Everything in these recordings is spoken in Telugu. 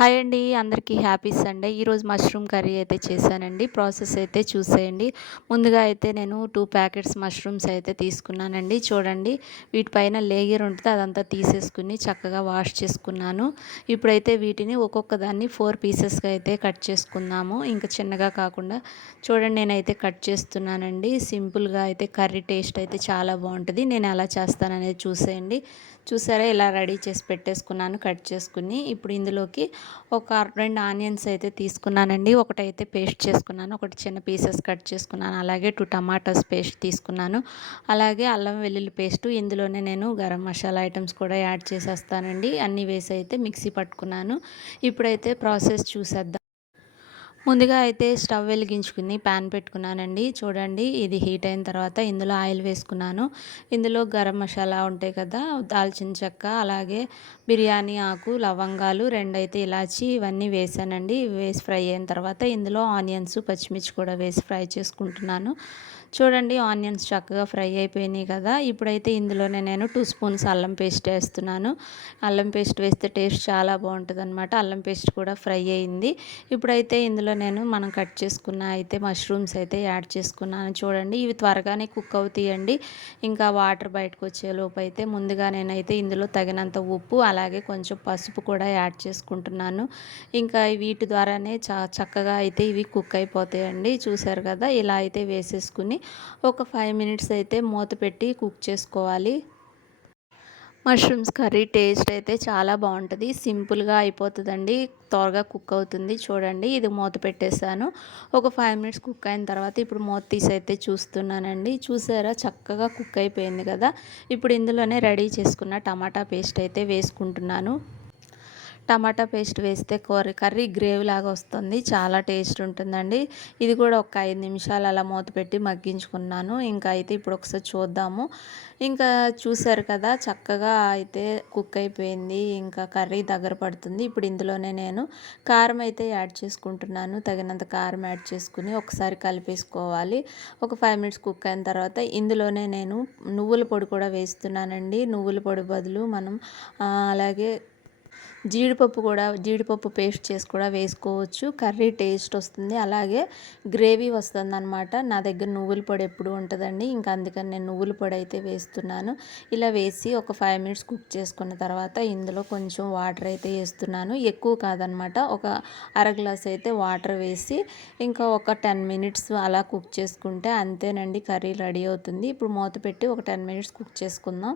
హాయ్ అండి అందరికీ హ్యాపీ సండే. ఈరోజు మష్రూమ్ కర్రీ అయితే చేశానండి. ప్రాసెస్ అయితే చూసేయండి. ముందుగా అయితే నేను టూ ప్యాకెట్స్ మష్రూమ్స్ అయితే తీసుకున్నానండి. చూడండి వీటిపైన లేయర్ ఉంటుంది అదంతా తీసేసుకుని చక్కగా వాష్ చేసుకున్నాను. ఇప్పుడైతే వీటిని ఒక్కొక్క దాన్ని ఫోర్ పీసెస్గా అయితే కట్ చేసుకుందాము. ఇంకా చిన్నగా కాకుండా చూడండి నేనైతే కట్ చేస్తున్నానండి. సింపుల్గా అయితే కర్రీ టేస్ట్ అయితే చాలా బాగుంటుంది. నేను ఎలా చేస్తాననేది చూసేయండి. చూసారా ఇలా రెడీ చేసి పెట్టేసుకున్నాను కట్ చేసుకుని. ఇప్పుడు ఇందులోకి ఒక రెండు ఆనియన్స్ అయితే తీసుకున్నానండి. ఒకటైతే పేస్ట్ చేసుకున్నాను. ఒకటి చిన్న పీసెస్ కట్ చేసుకున్నాను. అలాగే టూ టమాటాస్ పేస్ట్ తీసుకున్నాను. అలాగే అల్లం వెల్లుల్లి పేస్ట్. ఇందులోనే నేను గరం మసాలా ఐటమ్స్ కూడా యాడ్ చేసేస్తానండి. అన్నీ వేసి అయితే మిక్సీ పట్టుకున్నాను. ఇప్పుడైతే ప్రాసెస్ చూసేద్దాం. ముందుగా అయితే స్టవ్ వెలిగించుకుని ప్యాన్ పెట్టుకున్నానండి. చూడండి ఇది హీట్ అయిన తర్వాత ఇందులో ఆయిల్ వేసుకున్నాను. ఇందులో గరం మసాలా ఉంటాయి కదా దాల్చిన చెక్క అలాగే బిర్యానీ ఆకు లవంగాలు రెండైతే ఇలాచి ఇవన్నీ వేసానండి. వేసి ఫ్రై అయిన తర్వాత ఇందులో ఆనియన్స్ పచ్చిమిర్చి కూడా వేసి ఫ్రై చేసుకుంటున్నాను. చూడండి ఆనియన్స్ చక్కగా ఫ్రై అయిపోయినాయి కదా. ఇప్పుడైతే ఇందులోనే నేను టూ స్పూన్స్ అల్లం పేస్ట్ వేస్తున్నాను. అల్లం పేస్ట్ వేస్తే టేస్ట్ చాలా బాగుంటుంది అన్నమాట అల్లం పేస్ట్ కూడా ఫ్రై అయింది. ఇప్పుడైతే ఇందులో నేను మనం కట్ చేసుకున్న అయితే మష్రూమ్స్ అయితే యాడ్ చేసుకున్నాను. చూడండి ఇవి త్వరగానే కుక్ అవుతాయండి. ఇంకా వాటర్ బయటకు వచ్చేలోపు అయితే ముందుగా నేనైతే ఇందులో తగినంత ఉప్పు అలాగే కొంచెం పసుపు కూడా యాడ్ చేసుకుంటున్నాను. ఇంకా వీటి ద్వారానే చక్కగా అయితే ఇవి కుక్ అయిపోతాయండి. చూసారు కదా ఇలా అయితే వేసేసుకుని ఒక ఫైవ్ మినిట్స్ అయితే మూత పెట్టి కుక్ చేసుకోవాలి. మష్రూమ్స్ కర్రీ టేస్ట్ అయితే చాలా బాగుంటుంది. సింపుల్గా అయిపోతుందండి. త్వరగా కుక్ అవుతుంది. చూడండి ఇది మూత పెట్టేశాను. ఒక ఫైవ్ మినిట్స్ కుక్ అయిన తర్వాత ఇప్పుడు మూత తీసి అయితే చూస్తున్నానండి. చూసారా? చక్కగా కుక్ అయిపోయింది కదా. ఇప్పుడు ఇందులోనే రెడీ చేసుకున్న టమాటా పేస్ట్ అయితే వేసుకుంటున్నాను. టమాటా పేస్ట్ వేస్తే కర్రీ కర్రీ గ్రేవీ లాగా వస్తుంది. చాలా టేస్ట్ ఉంటుందండి. ఇది కూడా ఒక ఐదు నిమిషాలు అలా మూత పెట్టి మగ్గించుకున్నాను. ఇంకా అయితే ఇప్పుడు ఒకసారి చూద్దాము. ఇంకా చూసారు కదా చక్కగా అయితే కుక్ అయిపోయింది. ఇంకా కర్రీ దగ్గర పడుతుంది. ఇప్పుడు ఇందులోనే నేను కారం అయితే యాడ్ చేసుకుంటున్నాను. తగినంత కారం యాడ్ చేసుకుని ఒకసారి కలిపేసుకోవాలి. ఒక ఫైవ్ మినిట్స్ కుక్ అయిన తర్వాత ఇందులోనే నేను నువ్వుల పొడి కూడా వేస్తున్నానండి. నువ్వుల పొడి బదులు మనం అలాగే జీడిపప్పు కూడా జీడిపప్పు పేస్ట్ చేసి కూడా వేసుకోవచ్చు. కర్రీ టేస్ట్ వస్తుంది. అలాగే గ్రేవీ వస్తుంది అనమాట నా దగ్గర నువ్వుల పొడి ఎప్పుడు ఉంటుందండి. ఇంకా అందుకని నేను నువ్వుల పొడి అయితే వేస్తున్నాను. ఇలా వేసి ఒక ఫైవ్ మినిట్స్ కుక్ చేసుకున్న తర్వాత ఇందులో కొంచెం వాటర్ అయితే వేస్తున్నాను. ఎక్కువ కాదనమాట ఒక అర గ్లాస్ అయితే వాటర్ వేసి ఇంకా ఒక టెన్ మినిట్స్ అలా కుక్ చేసుకుంటే అంతేనండి. కర్రీ రెడీ అవుతుంది. ఇప్పుడు మూత పెట్టి ఒక టెన్ మినిట్స్ కుక్ చేసుకుందాం.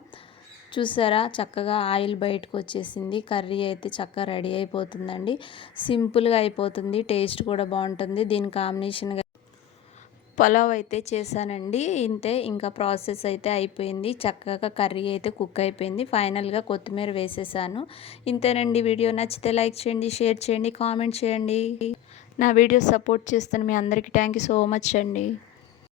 చూసారా? చక్కగా ఆయిల్ బయటకు వచ్చేసింది కర్రీ అయితే చక్కగా రెడీ అయిపోతుందండి. సింపుల్గా అయిపోతుంది. టేస్ట్ కూడా బాగుంటుంది. దీని కాంబినేషన్గా పలావ్ అయితే చేశానండి. ఇంతే ఇంకా ప్రాసెస్ అయితే అయిపోయింది. చక్కగా కర్రీ అయితే కుక్ అయిపోయింది. ఫైనల్గా కొత్తిమీర వేసేసాను. ఇంతేనండి. వీడియో నచ్చితే లైక్ చేయండి షేర్ చేయండి కామెంట్ చేయండి. నా వీడియో సపోర్ట్ చేస్తాను మీ అందరికీ థ్యాంక్ యూ సో మచ్ అండి.